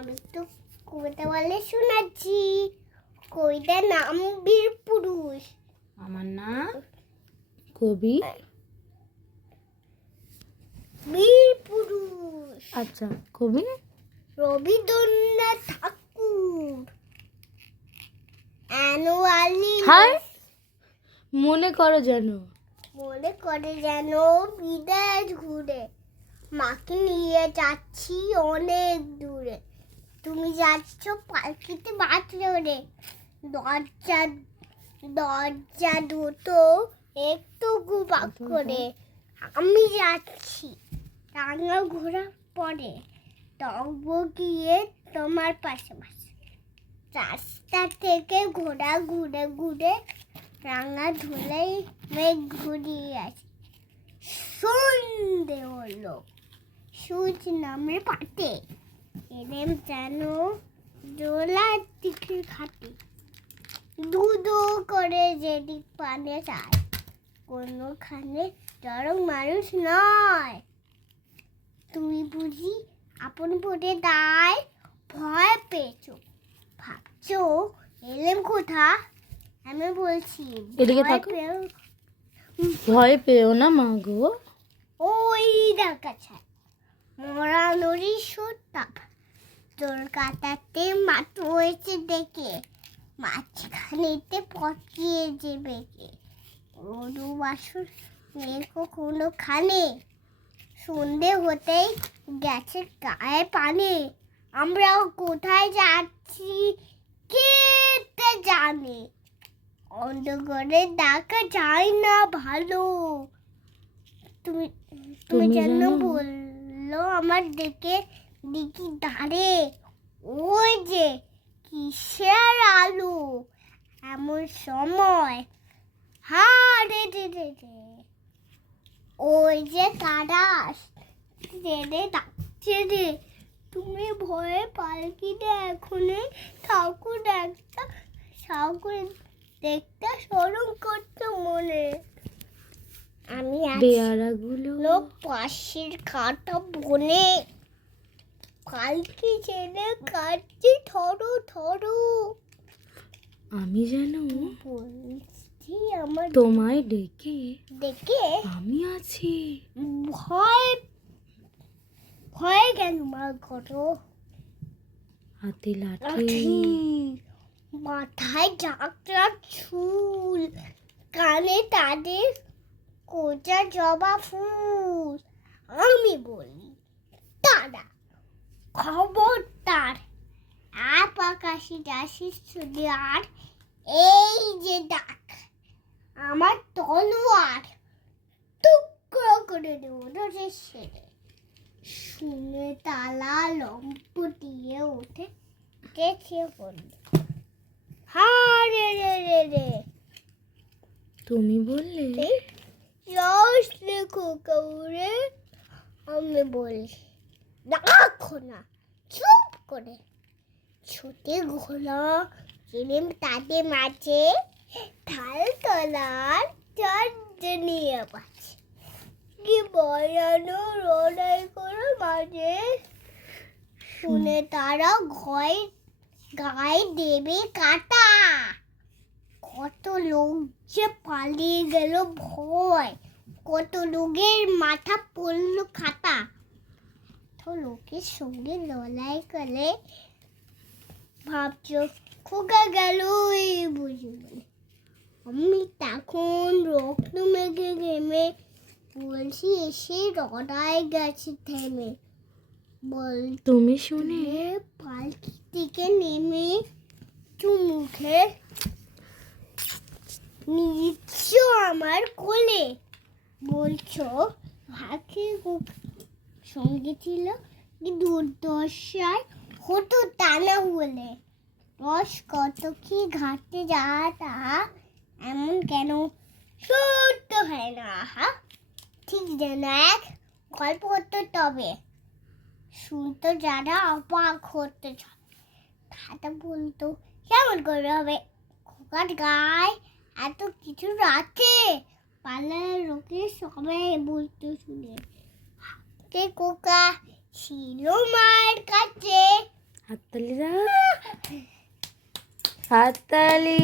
আমি তো কবিতা বলে শোনাচ্ছি। কবিতার নাম বীর পুরুষ। আমার নাম কবি বীর পুরুষ। আচ্ছা, কবি রবীন্দ্রনাথ ঠাকুর। অ্যানুয়ালি হাই মনে করো যেন মনে করে যেন বিদেশ ঘুরে মাকে নিয়ে যাচ্ছি অনেক দূরে। তুমি যাচ্ছ পালকিতে বাস ধরে, দরজা দরজা দুটো একটু গুবাক করে। আমি যাচ্ছি রাঙা ঘোড়া পরে, তবু গিয়ে তোমার পাশে পাশে। রাস্তা থেকে ঘোড়া ঘুরে ঘুরে রাঙা ধুলেই মেঘ ঘুরিয়ে আসে। সন্ধে হলো, সূর্য নামে পাটে, এলেম যেন দোলার দিকে ঘাটে। দু দু করে যেদিক পানে যায়, কোনোখানে চরম মানুষ নয়। তুমি বুঝি আপন ভোটে দায় ভয় পেয়েছো, ভাবছো এলেম কোথা। আমি বলছি এদিকে ভয় তাকাও। পেও, ভয় পেও না মা গো। ওই ডাকাছে মরা নড়ি সুতাপ, তোর কাটাতে মাঠ হয়েছে দেখে, মাঝখানেতে পচিয়ে যে বেঁকে। গরু বাসুর নেই কোনো খানে, সন্ধে হতেই গেছে গায়ে পানে। আমরাও কোথায় যাচ্ছি কে তে জানে, অন্ধকারে দেখা যায় না ভালো। তুমি তুমি যেন বললো আমার দিকে দিকি দাঁড়ে, ওই যে কিসের আলো এমন সময়। রে রে রে রে, ওই যে তারাস রে ডাকছে রে। তুমি ভয়ে পালকিতে এখনই ঠাকুর একটা ঠাকুর দেখতে স্মরণ করতে মনে। আমি বেয়ারাগুলো পাশের কাটা বনে, পালকি ছেড়ে কাটছি থরো থরো। আমি যেন বলছি আমার তোমায় ডেকে দেখে আমি আছি। ভয় ভয় কেন মা করো। হাতে লাঠি মাথায় জাকড়া চুল, কানে তাদের কোচা জবা ফুল। আমি বলি তারা খবরদার, আপ আকাশে যাসিস শুধু আর, এই যে ডাক আমার তলোয়ার টুকরো করে দেবো তোদের সেরে। শুনে তালা লম্পটিয়ে ওঠে, দেখে বলল রে রে রে রে। তুমি বললে রস লেখো কাউরে। আমি বলি রাখো না, চুপ করে। ছুটে ঘোলা চিনিম তাদের মাঝে, ঢাল তলার নিয়ে পাচ্ছে। কি বয়ানো লড়াই করে মাঝে, শুনে তারা গায়ে দেবে কাটা। কত লোক যে পালিয়ে গেল ভয়, কত লোকের মাথা পড়লো খাতা। তো লোকের সঙ্গে লড়াই করে ভাবছো খোকা গেল এই বুঝি বলে। আমি তখন রক্ত মেঘে ঘেমে বলছি এসে লড়াই গেছে থেমে। বল তুমি শুনে পালকি থেকে নেমে মুখে নিচ্ছ আমার কোলে, বলছো ভাগ্যে সঙ্গে ছিল কি দুর্দশায় হতো টানা বলে। রস কত কি ঘাটতে যা তা এমন কেন সত্য হয় না। ঠিক যেন এক গল্প হতো, তবে শুনতো যারা অবাক হতে খাতা বলতো কেমন করে হবে। খোকার গায়ে এত কিছু রাখে, পাড়ার লোকে সবাই বলতো শুনে। খোকা ছিল মায়ের কাছে, হাততালি দাও, হাততালি।